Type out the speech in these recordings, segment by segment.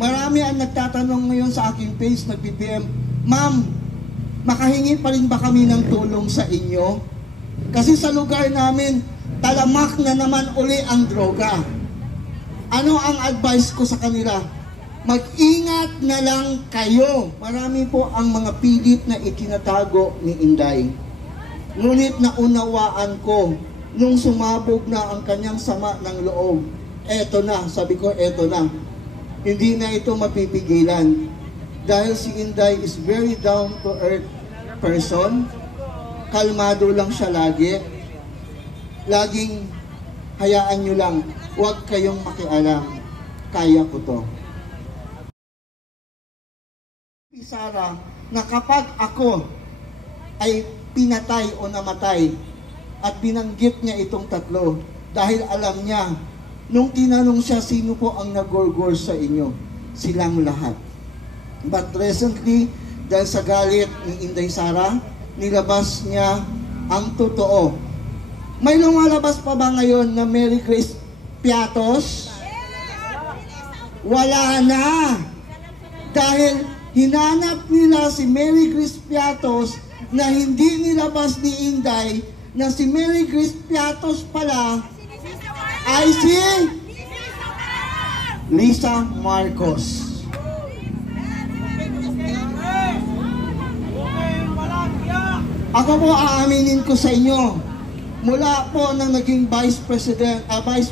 Marami ang nagtatanong ngayon sa aking page, nag-BBM, Ma'am, makahingi pa rin ba kami ng tulong sa inyo? Kasi sa lugar namin, talamak na naman uli ang droga. Ano ang advice ko sa kanila? Mag-ingat na lang kayo. Marami po ang mga pilit na itinatago ni Inday. Ngunit naunawaan ko, nung sumabog na ang kanyang sama ng loob, eto na, sabi ko, eto na. Hindi na ito mapipigilan. Dahil si Inday is very down to earth person. Kalmado lang siya lagi. Laging hayaan nyo lang. Huwag kayong makialam. Kaya ko to. Sara, na kapag ako ay pinatay o namatay at binanggit niya itong tatlo dahil alam niya, nung tinanong siya sino po ang nagorgor sa inyo, silang lahat. But recently, dahil sa galit ni Inday Sara, nilabas niya ang totoo. May lumalabas pa ba ngayon na Mary Grace Piatos? Wala na. Dahil hinanap nila si Mary Grace Piatos na hindi nilabas ni Inday na si Mary Grace Piatos pala ay si Lisa Marcos. Ako po aaminin ko sa inyo, mula po nang naging Vice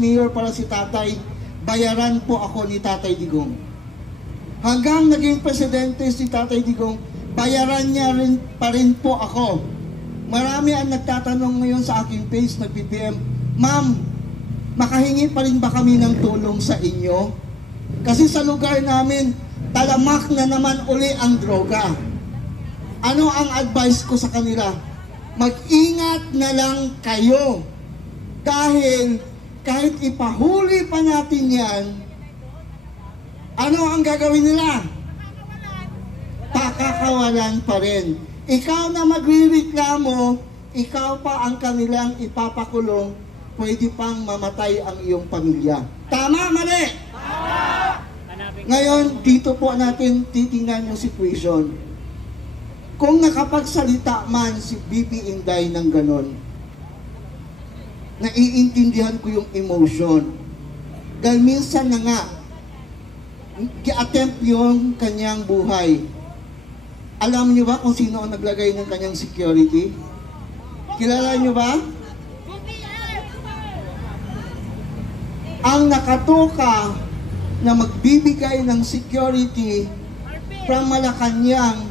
Mayor para si Tatay, bayaran po ako ni Tatay Digong. Hanggang naging presidente si Tatay Digong, bayaran niya rin pa rin po ako. Marami ang nagtatanong ngayon sa aking page, nag-BBM, Ma'am, makahingi pa rin ba kami ng tulong sa inyo? Kasi sa lugar namin, talamak na naman uli ang droga. Ano ang advice ko sa kanila? Mag-ingat na lang kayo. Dahil kahit ipahuli pa natin yan, ano ang gagawin nila? Pakakawalan pa rin. Ikaw na magrereklamo, ikaw pa ang kanilang ipapakulong, pwede pang mamatay ang iyong pamilya. Tama, mali? Tama! Ngayon, dito po natin titingnan yung situation. Kung nakapagsalita man si BP Inday ng ganon, naiintindihan ko yung emotion. Dahil minsan na nga, gi-attempt yung kanyang buhay. Alam niyo ba kung sino ang naglagay ng kanyang security? Kilala niyo ba? Ang nakatoka na magbibigay ng security from Malacanang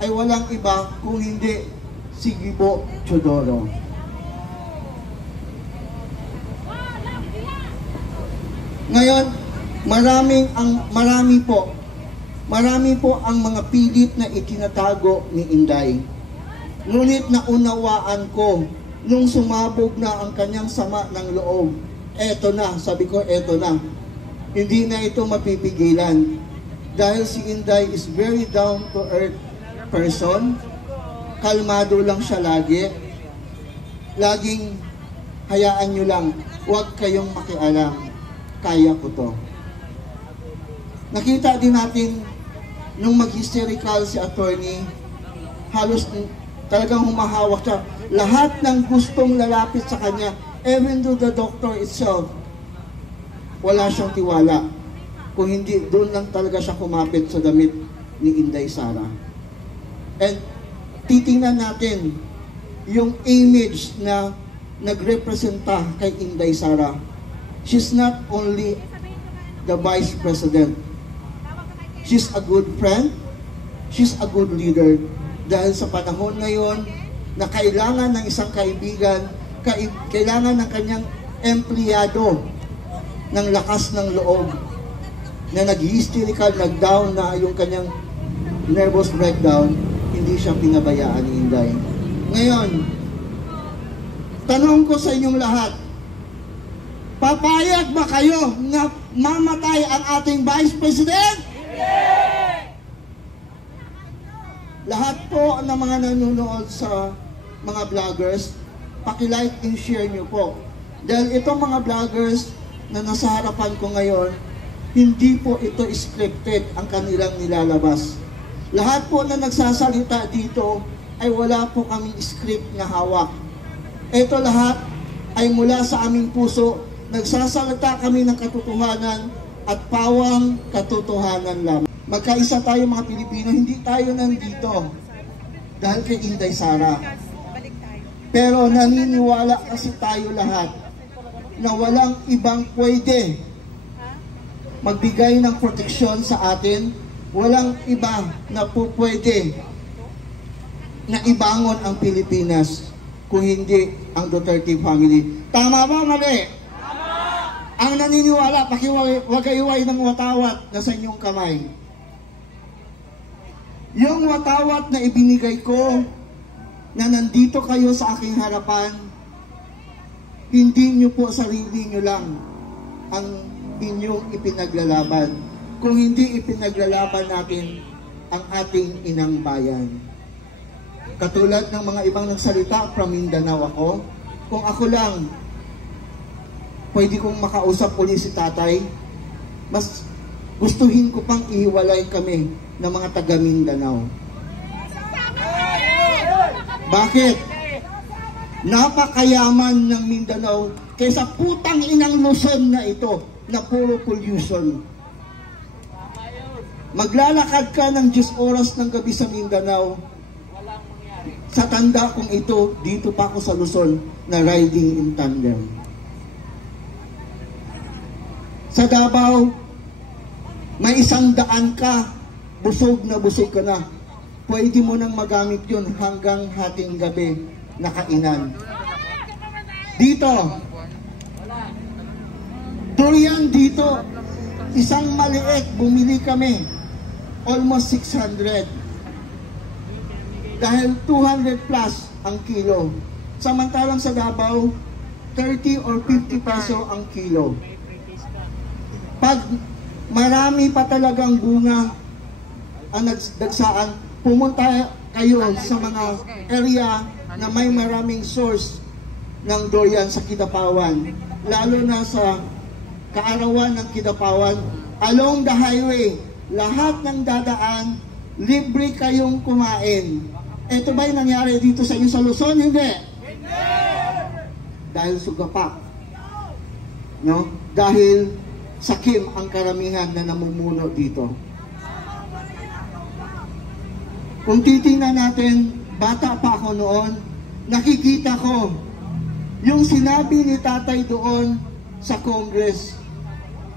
ay walang iba kung hindi si Gibo Teodoro. Ngayon, marami po ang mga pilit na itinatago ni Inday. Ngunit naunawaan ko, nung sumabog na ang kanyang sama ng loob, eto na, sabi ko, eto na. Hindi na ito mapipigilan. Dahil si Inday is very down to earth person. Kalmado lang siya lagi. Laging hayaan nyo lang. Huwag kayong makialam. Kaya ko to. Nakita din natin nung mag-hysterical si attorney, halos talagang humahawak siya. Lahat ng gustong lalapit sa kanya, even to the doctor itself, wala siyang tiwala. Kung hindi, doon lang talaga siya kumapit sa damit ni Inday Sara. And titingnan natin yung image na nagrepresenta kay Inday Sara. She's not only the Vice President. She's a good friend. She's a good leader. Dahil sa panahon ngayon na kailangan ng isang kaibigan, kailangan ng kanyang empleyado ng lakas ng loob na nag-hysterical, nag-down na yung kanyang nervous breakdown, hindi siya pinabayaan ni Inday. Ngayon, tanong ko sa inyong lahat, papayag ba kayo na mamatay ang ating Vice President? Lahat po ng mga nanonood sa mga vloggers, paki-like and share nyo po. Dahil itong mga vloggers na nasa harapan ko ngayon, Hindi po ito scripted ang kanilang nilalabas. Lahat po na nagsasalita dito ay wala po kaming script na hawak. Ito lahat ay mula sa aming puso. Nagsasalita kami ng katotohanan at pawang katotohanan lamang. Magkaisa tayo mga Pilipino, hindi tayo nandito dahil kay Inday Sara. Pero naniniwala kasi tayo lahat na walang ibang pwede magbigay ng proteksyon sa atin, walang iba na po pwede na ibangon ang Pilipinas kung hindi ang Duterte family. Tama ba, mali? Tama! Ang naniniwala, pakiwagayway ng watawat na sa inyong kamay. Yung watawat na ibinigay ko, na nandito kayo sa aking harapan, hindi nyo po sarili nyo lang ang inyong ipinaglalaban. Kung hindi ipinaglalaban natin ang ating inang bayan. Katulad ng mga ibang nagsalita, from Mindanao ako. Kung ako lang, pwede kong makausap ulit si tatay, mas gustuhin ko pang ihiwalay kami ng mga taga Mindanao. Bakit? Napakayaman ng Mindanao kaysa putang inang Luzon na ito, na puro pollution. Maglalakad ka ng 10 oras ng gabi sa Mindanao, sa tanda kong ito, dito pa ako sa Luzon na riding in tandem. Sa Davao, may 100 ka, busog na busog ka na. Pwede mo nang magamit yun hanggang hating gabi na kainan. Dito, durian dito, isang maliit, bumili kami, almost 600. Dahil 200 plus ang kilo. Samantalang sa Davao, 30 or 50 peso ang kilo. Pag marami pa talagang bunga ang nagdagsaan, pumunta kayo sa mga area na may maraming source ng durian sa Kidapawan. Lalo na sa kaarawan ng Kidapawan, along the highway, lahat ng dadaan, libre kayong kumain. Ito ba'y nangyari dito sa inyo sa Luzon? Hindi. Hindi! Dahil sugapak. No? Dahil sakim ang karamihan na namumuno dito. Kung titingnan natin, bata pa ako noon, nakikita ko yung sinabi ni tatay doon sa Congress,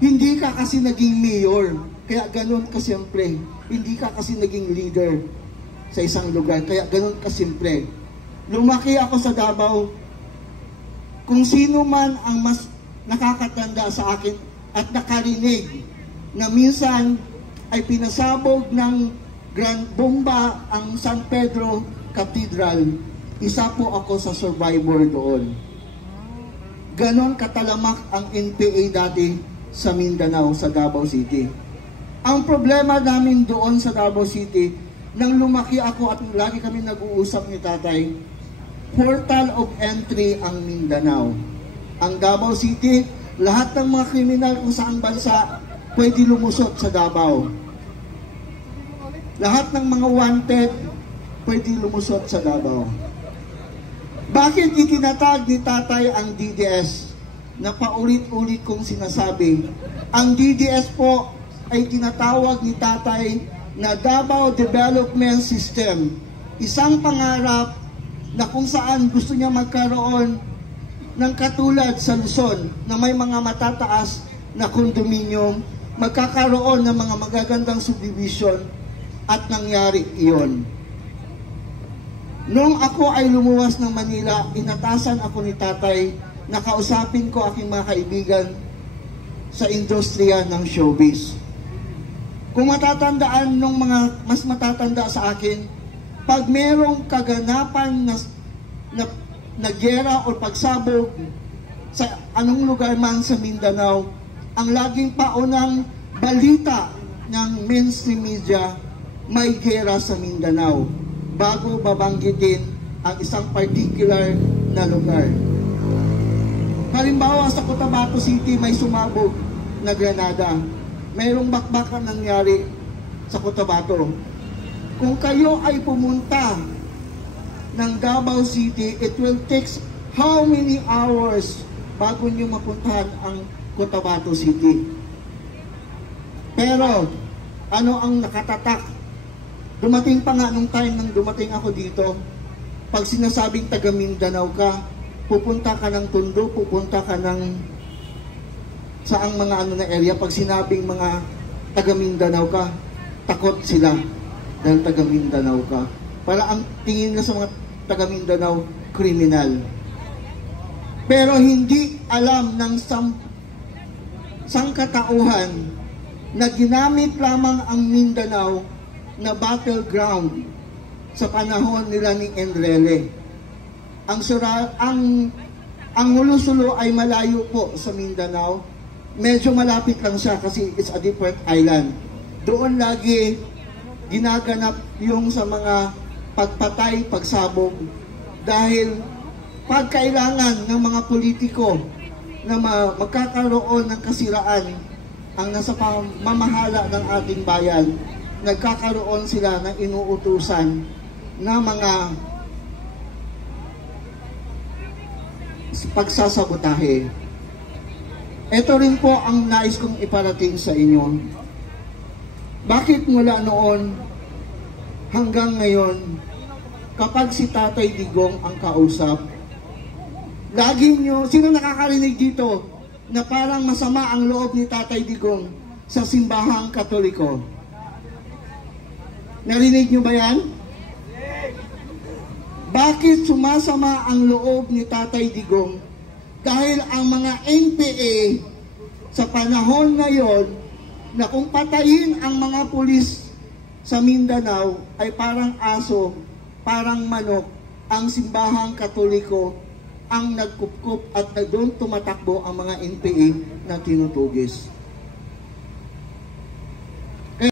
hindi ka kasi naging mayor, kaya ganun kasimple. Hindi ka kasi naging leader sa isang lugar, kaya ganun kasimple. Lumaki ako sa Davao, kung sino man ang mas nakakatanda sa akin at nakarinig na minsan ay pinasabog ng Grand Bomba ang San Pedro Cathedral, isa po ako sa survivor doon. Ganon katalamak ang NPA dati sa Mindanao, sa Davao City. Ang problema namin doon sa Davao City, nang lumaki ako at lagi kami nag-uusap ni tatay, portal of entry ang Mindanao. Ang Davao City, lahat ng mga kriminal kung saang bansa, pwede lumusot sa Davao. Lahat ng mga wanted, pwede lumusot sa Davao. Bakit itinatag ni tatay ang DDS? Na paulit-ulit kong sinasabi. Ang DDS po ay tinatawag ni tatay na Davao Development System. Isang pangarap na kung saan gusto niya magkaroon ng katulad sa Luzon na may mga matataas na kondominium, magkakaroon ng mga magagandang subdivision at nangyari iyon. Nung ako ay lumuwas ng Manila, inatasan ako ni tatay na kausapin ko aking mga kaibigan sa industriya ng showbiz. Kung matatandaan nung mga mas matatanda sa akin, pag merong kaganapan na gera o pagsabog sa anong lugar man sa Mindanao, ang laging paunang balita ng mainstream media, may gera sa Mindanao, bago babanggitin ang isang particular na lugar. Halimbawa sa Cotabato City may sumabog na granada. mayroong bakbakan nangyari sa Cotabato. Kung kayo ay pumunta ng Davao City, it will take how many hours bago nyo mapuntahan ang Cotabato City? Pero, ano ang nakatatak? Dumating pa nga nung time nang dumating ako dito, pag sinasabing taga Mindanao ka, pupunta ka ng Tondo, pupunta ka ng saang mga na area, pag sinabing mga taga Mindanao ka, takot sila dahil taga Mindanao ka. Para ang tingin na sa mga taga Mindanao, kriminal. Pero hindi alam ng sangkatauhan na ginamit lamang ang Mindanao na battleground sa panahon nila ni Enrile. Ang Hulusulo ay malayo po sa Mindanao. Medyo malapit lang siya kasi it's a different island. Doon lagi ginaganap yung sa mga pagpatay, pagsabog. Dahil pagkailangan ng mga politiko na magkakaroon ng kasiraan ang nasa pamamahala ng ating bayan, nagkakaroon sila ng inuutusan na mga pagsasabotahe. Ito rin po ang nais kong iparating sa inyo. Bakit mula noon hanggang ngayon, kapag si Tatay Digong ang kausap, lagi nyo, sino nakakarinig dito na parang masama ang loob ni Tatay Digong sa simbahang Katoliko? Narinig nyo ba yan? Bakit sumasama ang loob ni Tatay Digong? Dahil ang mga NPA sa panahon ngayon na kung patayin ang mga pulis sa Mindanao ay parang aso, parang manok, ang simbahang Katoliko ang nagkupkup at na doon tumatakbo ang mga NPA na tinutugis.